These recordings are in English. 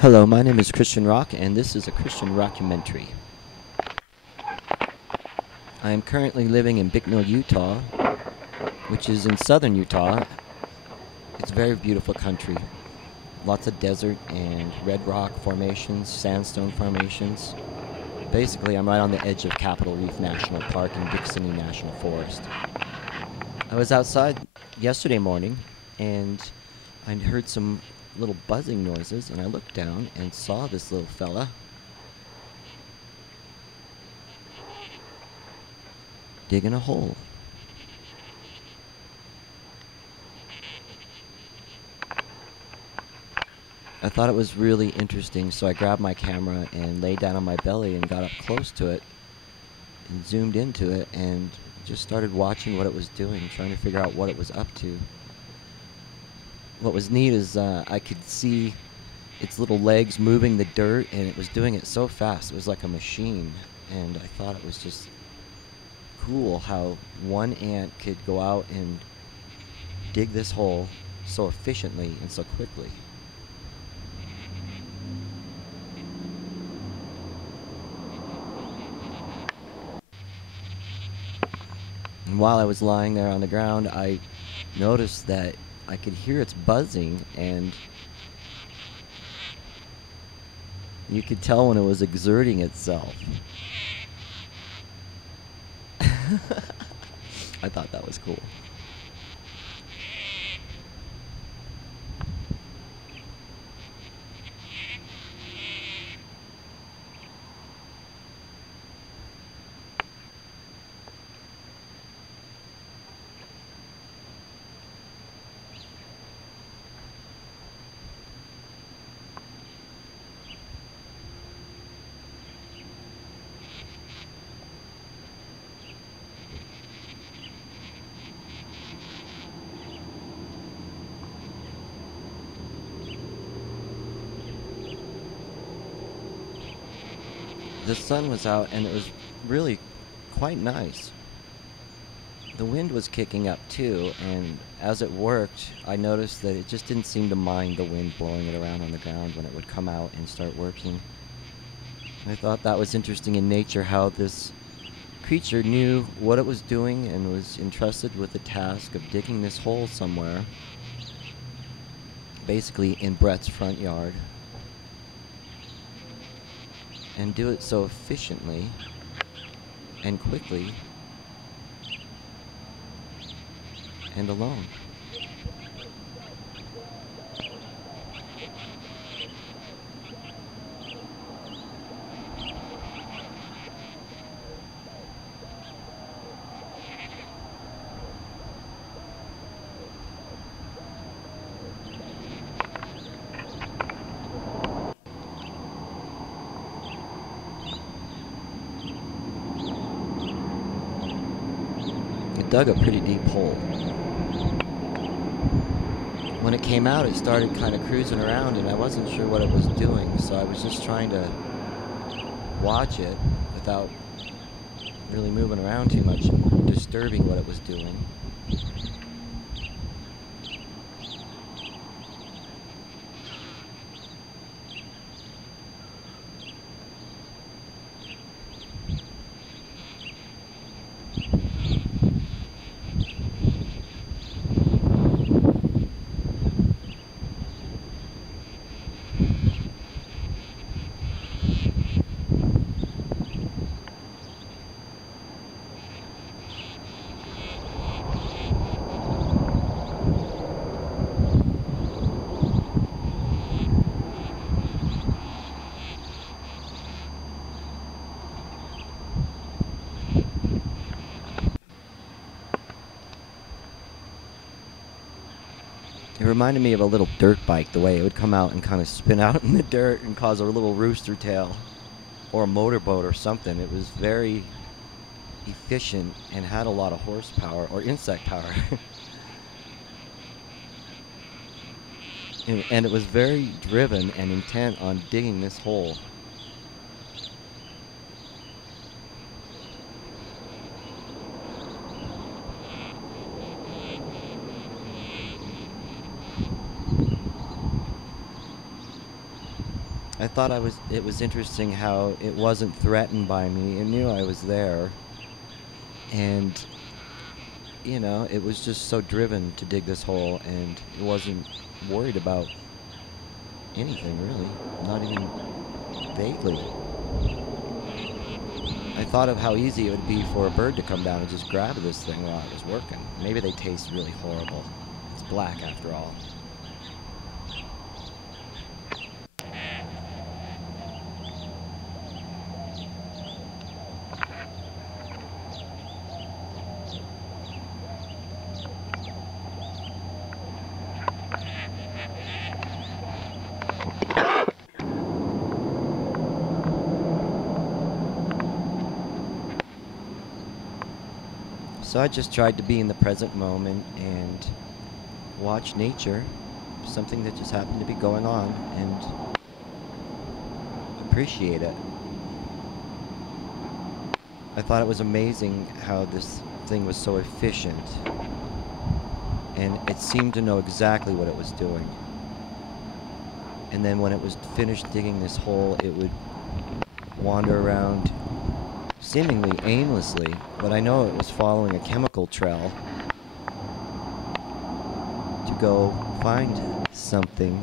Hello, my name is Christian Rock, and this is a Christian rock-u-mentary. I am currently living in Bicknell, Utah, which is in southern Utah. It's a very beautiful country. Lots of desert and red rock formations, sandstone formations. Basically, I'm right on the edge of Capitol Reef National Park and Dixie National Forest. I was outside yesterday morning, and I heard some little buzzing noises, and I looked down and saw this little fella digging a hole. I thought it was really interesting, so I grabbed my camera and laid down on my belly and got up close to it and zoomed into it and just started watching what it was doing, trying to figure out what it was up to. What was neat is I could see its little legs moving the dirt, and it was doing it so fast. It was like a machine, and I thought it was just cool how one ant could go out and dig this hole so efficiently and so quickly. And while I was lying there on the ground, I noticed that I could hear its buzzing, and you could tell when it was exerting itself. I thought that was cool. The sun was out, and it was really quite nice. The wind was kicking up too, and as it worked, I noticed that it just didn't seem to mind the wind blowing it around on the ground when it would come out and start working. I thought that was interesting in nature, how this creature knew what it was doing and was entrusted with the task of digging this hole somewhere, basically in Brett's front yard, and do it so efficiently and quickly and alone. It dug a pretty deep hole. When it came out, it started kind of cruising around, and I wasn't sure what it was doing, so I was just trying to watch it without really moving around too much and disturbing what it was doing. It reminded me of a little dirt bike, the way it would come out and kind of spin out in the dirt and cause a little rooster tail or a motorboat or something. It was very efficient and had a lot of horsepower or insect power. And it was very driven and intent on digging this hole. I thought it was interesting how it wasn't threatened by me. It knew I was there. And, it was just so driven to dig this hole, and it wasn't worried about anything, really. Not even vaguely. I thought of how easy it would be for a bird to come down and just grab this thing while I was working. Maybe they taste really horrible. It's black, after all. So I just tried to be in the present moment and watch nature, something that just happened to be going on, and appreciate it. I thought it was amazing how this thing was so efficient, and it seemed to know exactly what it was doing. And then when it was finished digging this hole, it would wander around seemingly aimlessly, but I know it was following a chemical trail to go find something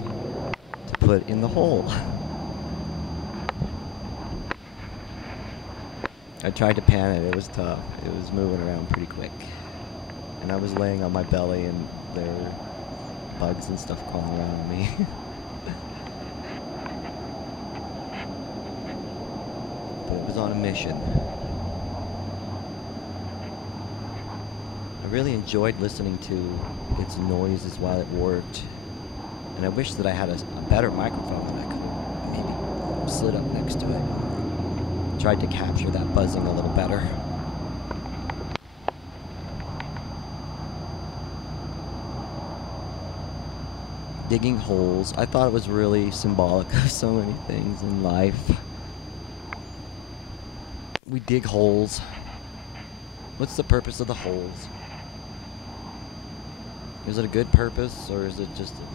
to put in the hole. I tried to pan it. It was tough. It was moving around pretty quick. And I was laying on my belly, and there were bugs and stuff crawling around me. But it was on a mission. I really enjoyed listening to its noises while it worked. And I wish that I had a better microphone that I could have maybe slid up next to it. Tried to capture that buzzing a little better. Digging holes. I thought it was really symbolic of so many things in life. We dig holes. What's the purpose of the holes? Is it a good purpose, or is it just an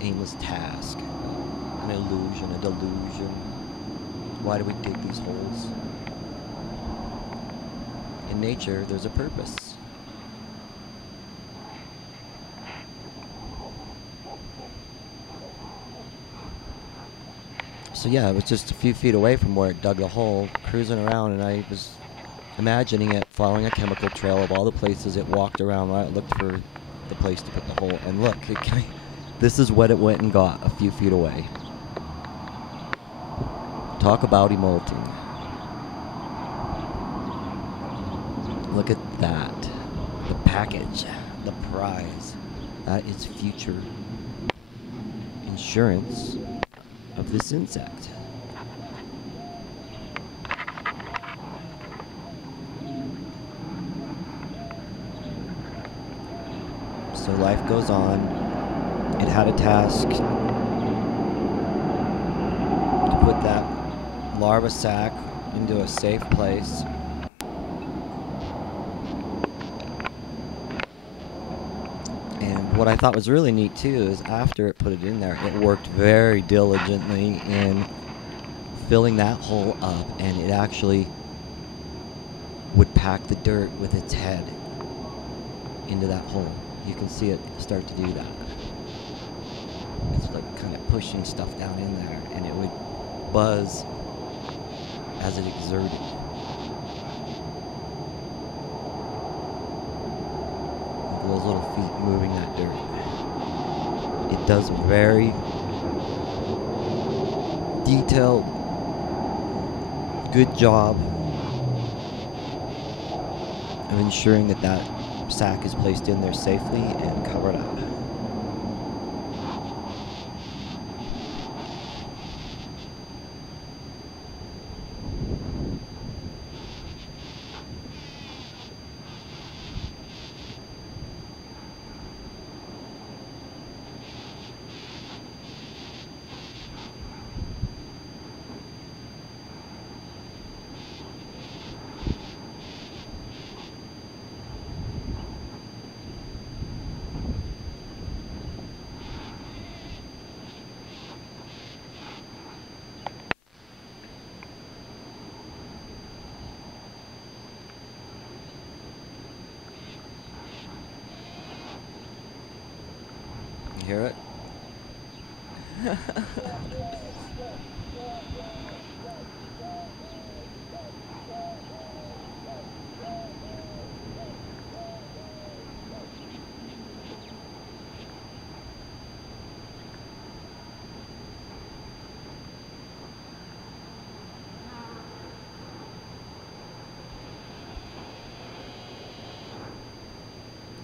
aimless task? An illusion, a delusion? Why do we dig these holes? In nature, there's a purpose. So yeah, it was just a few feet away from where it dug the hole, cruising around, and I was imagining it following a chemical trail of all the places it walked around while it looked for the place to put the hole. And look, this is what it went and got a few feet away. Talk about emolting. Look at that. The package, the prize. That is future insurance of this insect. So life goes on. It had a task to put that larva sac into a safe place. And what I thought was really neat too is after it put it in there, it worked very diligently in filling that hole up, and it actually would pack the dirt with its head into that hole. You can see it start to do that. It's like kind of pushing stuff down in there, and it would buzz as it exerted. Those little feet moving that dirt. It does a very detailed, good job of ensuring that that sack is placed in there safely and covered up. hear it?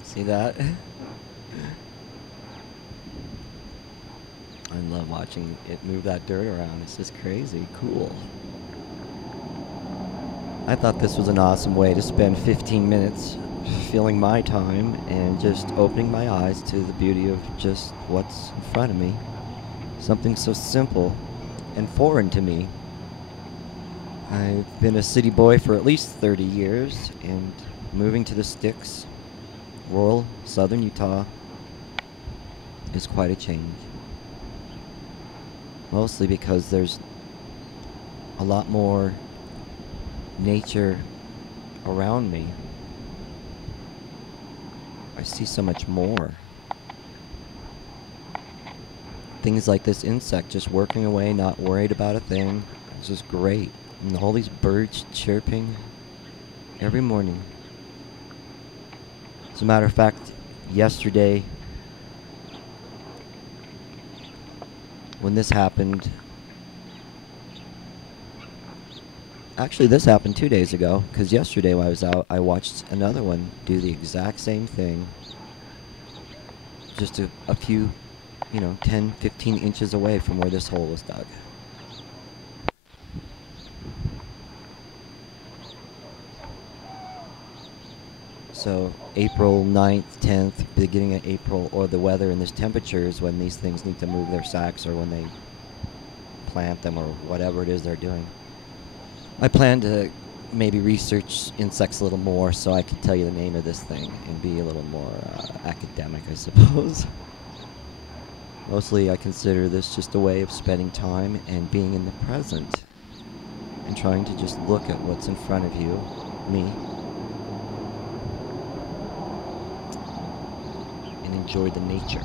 See that? I love watching it move that dirt around. It's just crazy cool. I thought this was an awesome way to spend 15 minutes filling my time and just opening my eyes to the beauty of just what's in front of me. Something so simple and foreign to me. I've been a city boy for at least 30 years, and moving to the sticks, rural southern Utah, is quite a change. Mostly because there's a lot more nature around me. I see so much more. Things like this insect just working away, not worried about a thing. It's just great. And all these birds chirping every morning. As a matter of fact, yesterday, when this happened, actually this happened 2 days ago, because yesterday when I was out, I watched another one do the exact same thing, just a few, 10, 15 inches away from where this hole was dug. So April 9th, 10th, beginning of April, or the weather and this temperature is when these things need to move their sacks, or when they plant them, or whatever it is they're doing. I plan to maybe research insects a little more so I could tell you the name of this thing and be a little more academic, I suppose. Mostly I consider this just a way of spending time and being in the present and trying to just look at what's in front of you, me, and enjoy the nature.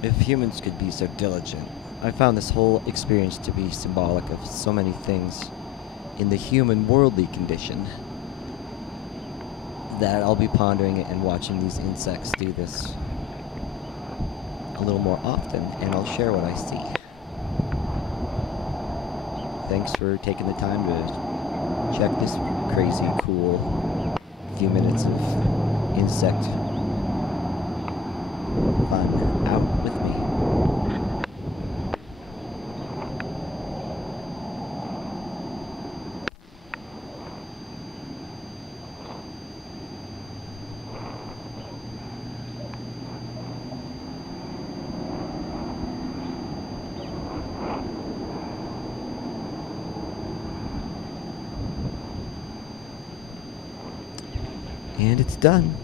If humans could be so diligent. I found this whole experience to be symbolic of so many things in the human worldly condition that I'll be pondering it and watching these insects do this a little more often, and I'll share what I see. Thanks for taking the time to check this crazy, cool few minutes of insect fun out with me. And it's done.